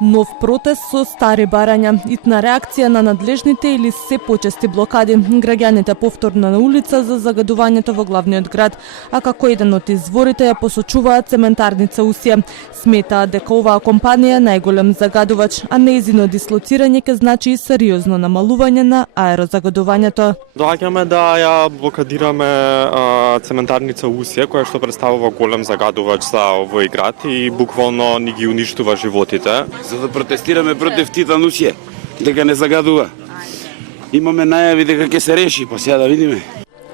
Нов протест со стари барања, итна реакција на надлежните или се почести блокади. Граѓаните повторно на улица за загадувањето во главниот град, а како еден од изворите ја посочуваат цементарница Усија. Сметаат дека оваа компанија најголем загадувач, а нејзино дислоцирање ќе значи и сериозно намалување на аерозагадувањето. Доаѓаме да ја блокадираме цементарница Усија, која што представува голем загадувач за овој град и буквално ни ги уништува животите. За да протестираме против Титан Усија, дека не загадува. Имаме најави дека ќе се реши, па сега да видиме.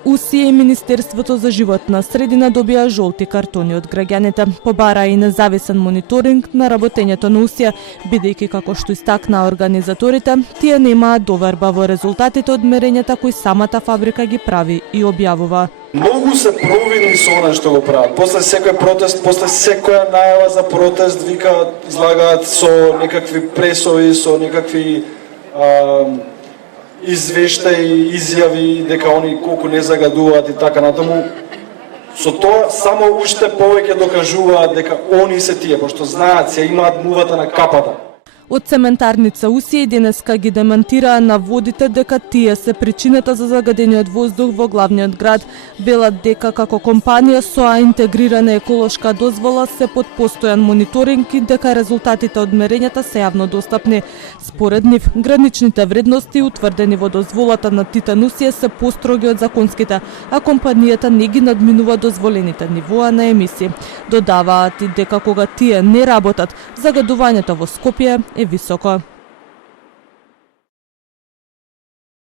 Усија и Министерството за животна средина добија жолти картони од граѓаните. Побара и независен мониторинг на работењето на Усија, бидејќи како што истакна организаторите, тие немаат доверба во резултатите од мерењата кои самата фабрика ги прави и објавува. Многу се провидни со она што го прават. После секој протест, после секоја најава за протест, викаат, излагаат со некакви пресови, со некакви извештаи, изјави дека они колку не загадуваат и така натаму. Со тоа само уште повеќе докажуваат дека они се тие, пошто знаат, се имаат мувата на капата. Од цементарница Усија денеска ги демантираа наводите дека тие се причината за загадениот воздух во главниот град. Велат дека како компанија со интегрирана еколошка дозвола се под постојан мониторинг и дека резултатите од мерењата се јавно достапни. Според нив, граничните вредности утврдени во дозволата на Титан Усија се построги од законските, а компанијата не ги надминува дозволените нивоа на емисии. Додаваат и дека кога тие не работат, загадувањето во Скопје е високо.